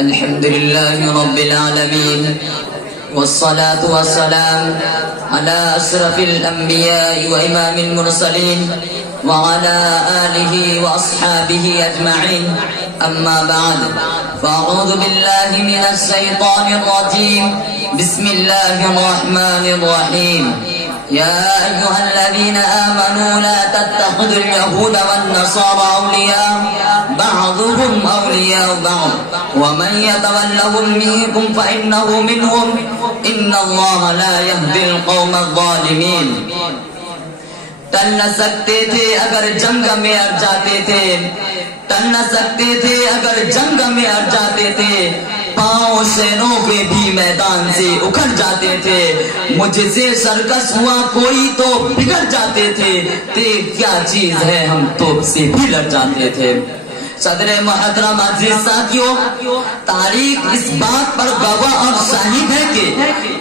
الحمد لله رب العالمين والصلاة والسلام على أشرف الأنبياء وإمام المرسلين وعلى آله وأصحابه أجمعين. أما بعد، فأعوذ بالله من الشيطان الرجيم. بسم الله الرحمن الرحيم. يا أيها الذين آمنوا لا تتخذوا اليهود والنصارى أولياء بعضهم أولياء بعض ومن يتولهم منكم فإنه منهم إن الله لا يهدي القوم الظالمين. ٹل نہ سکتے تھے اگر جنگ میں اڑ جاتے تھے، ٹل نہ سکتے تھے اگر جنگ میں اڑ جاتے تھے، پاؤں شیروں کے بھی میدان سے اکھڑ جاتے تھے، مجھ سے سرکس ہوا کوئی تو بگڑ جاتے تھے، کیا چیز ہے ہم توپ سے بھی لڑ جاتے تھے. صدر محترم عزیز ساتھیوں، تاریخ اس بات پر گواہ اور شاہد ہے کہ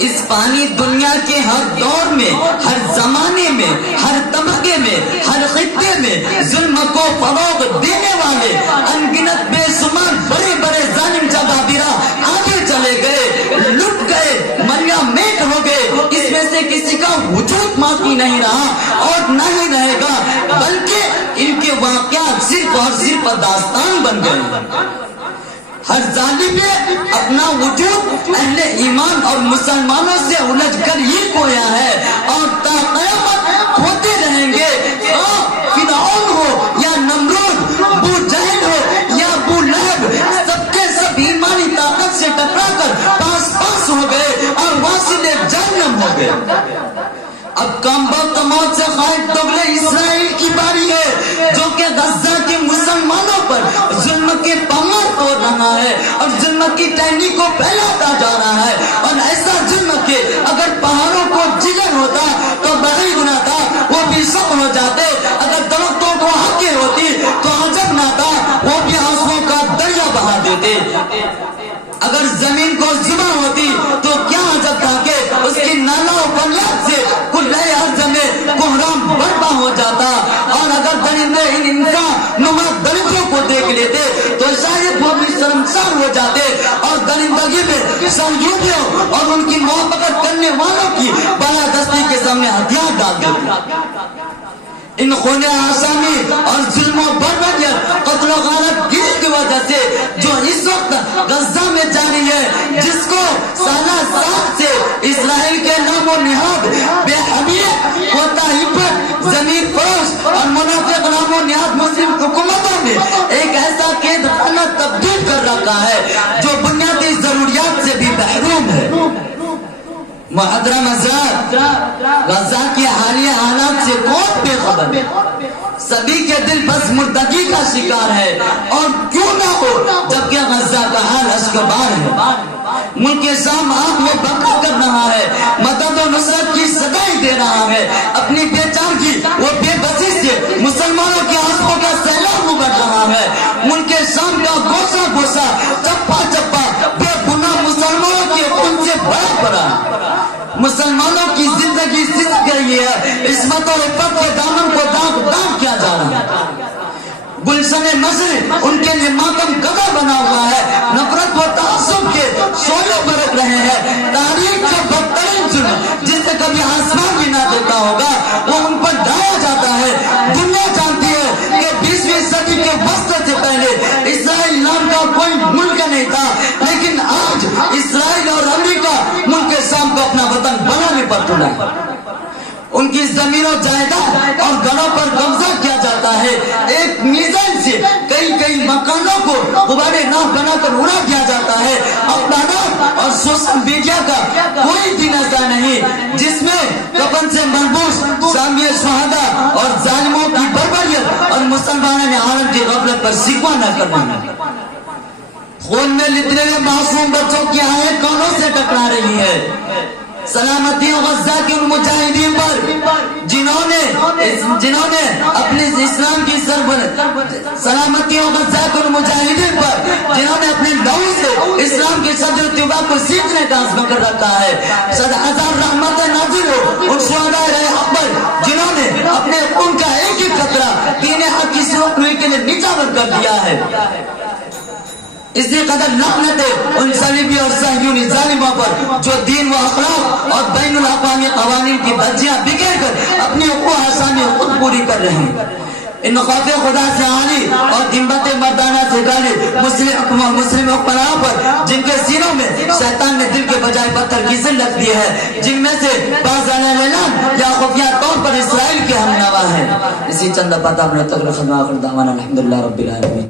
اس فانی دنیا کے ہر دور میں، ہر زمانے میں، ہر طبقے میں، ہر خطے میں ظلم کو فروغ دینے والے انگنت بے شمار بڑے بڑے ظالم جبابرہ آگے چلے گئے، لٹ گئے، مریا میٹ ہو گئے. اس میں سے کسی کا وجود باقی نہیں رہا اور نہ ہی رہے گا، بلکہ ان کے واقعات صرف اور صرف داستان بن گئے. ہر ظالم نے اپنا وجود اہل ایمان اور مسلمانوں سے الجھ کر یہ کھویا ہے اور تا قیامت کھوتے رہیں گے. فرعون ہو یا نمرود، ابو جہل ہو یا ابو لہب، سب کے سب ایمانی طاقت سے ٹکرا کر پاس پاس ہو گئے اور واصل جہنم ہو گئے. اب کم وقت موت سے خائف دوگلے اسرائیل کی باری ہے، جو کہ غزہ کے مسلمانوں پر ظلم کے پمار توڑ رہا ہے اور ظلم کی ٹہنی کو پھیلاتا جا رہا ہے. اور ایسا ظلم کہ اگر پہاڑوں کو جگر ہوتا تو بڑی گناہ تھا، وہ بھی سب ہو جاتے. اگر درختوں کو حقیں ہوتی تو عجب نہ تھا، وہ بھی آنسوؤں کا دریا بہا دیتے. اگر زمین کو زبا ہوتی تو کیا عجب تھا کہ اس کی نالا و بنیاد سے کل ارض میں کوہرام برپا ہو جاتا. اور اگر درندے ان انسان نما درندوں کو دیکھ لیتے تو شاید وہ بھی شرمسار ہو جاتے اور درندگی میں سرجوبیوں اور ان کی محبت کرنے والوں کی بالادستی کے سامنے ہتھیار ڈال دیتے. ان خون آسامی اور ظلم و بربریت، قتل و غارت گیری کی وجہ سے جو اس وقت غزہ میں جاری ہے، جس کو سالہ سال سے اسرائیل کے نام و نہاد بے حمیت و تحیبت زمین فروش اور منافق نام و نہاد مسلم حکومتوں نے ایک ایسا قید خانہ تبدیل کر رکھا ہے جو بنیادی ضروریات سے بھی محروم ہے. محترم حضرات، غزہ کی حالیہ حالات سے کون بے خبر ہے؟ سبھی کے دل بس مردگی کا شکار ہے، اور کیوں نہ ہو جبکہ غزہ کا حال اشکبار ہے. ملک شام آنکھ میں بکا کر رہا ہے، مدد و نصرت کی صدائی دے رہا ہے. اپنی بے چارگی و بے بسی سے مسلمانوں کے آنکھوں کا سیلاب ابھر رہا ہے. ملک شام کا گوشہ گوشہ، چپا چپا بے گناہ مسلمانوں کے خون سے بھرا پڑا. مسلمانوں کی زندگی سسک گئی ہے، عصمت و عفت کے دامن کو داغ داغ کیا جا رہا ہے. گلشن مشرق ان کے لیے ماتم گدا بنا ہوا ہے. نفرت و تعصب کے شعلے برق رہے ہیں. تاریخ کا بدترین ظلم جس سے کبھی آسمان بھی نہ دیکھا ہوگا وہ ان پر ڈھایا جاتا ہے. دنیا جانتی ہے کہ 20ویں صدی کے وسط سے پہلے اسرائیل نام کا کوئی ملک نہیں تھا، لیکن آج اسرائیل اور امریکہ ملک شام کو اپنا وطن بنانے پر تلا ہے. ان کی زمین و جائیداد اور گھروں پر قبضہ کیا جاتا ہے. ایک میزائل سے کئی مکانوں کو غبارے ناف بنا کر اڑا دیا جاتا ہے. اخبارات اور سوشل میڈیا کا کوئی دن ایسا نہیں جس میں کفن سے ملبوس شامیہ شہداء اور ظالموں کی بربریت اور مسلمانوں نے عالم کی غفلت پر شکوہ نہ کرنا. خون میں لتنے ہوئے معصوم بچوں کی آہیں کونوں سے ٹکرا رہی ہے. سلامتی غزہ کے ان مجاہدین پر جنہوں نے اپنے اسلام کی سلامتی غزہ کے ان مجاہدین پر جنہوں نے اپنے لہو سے اسلام کی صدر طیبہ کو سیکھنے کا عزم کر رکھا ہے. 100,000 رحمت نازل ہو ان شہداء حق پر جنہوں نے اپنے خون کا ایک قطرہ دین حق کی سرخروئی کے لیے نچاور کر دیا ہے. اسی قدر لعنت ہے ان صلیبی اور صہیونی ظالموں پر جو دین و اخلاق اور بین الاقوامی قوانین کی دھجیاں بگڑ کر اپنی حقوق آسانی خود پوری کر رہے ہیں۔ ان خوف خدا سے عالی اور ہمت مردانہ سے گالی مسلم حکمراں پر جن کے سینوں میں شیطان نے دل کے بجائے پتھر کی ذل رکھ دی ہے، جن میں سے بعض اعلان یا خفیہ طور پر اسرائیل کے ہم نوا ہیں۔ اسی چند پتہ اپنا تقریر ختم آخر دعوانا الحمدللہ رب العالمین۔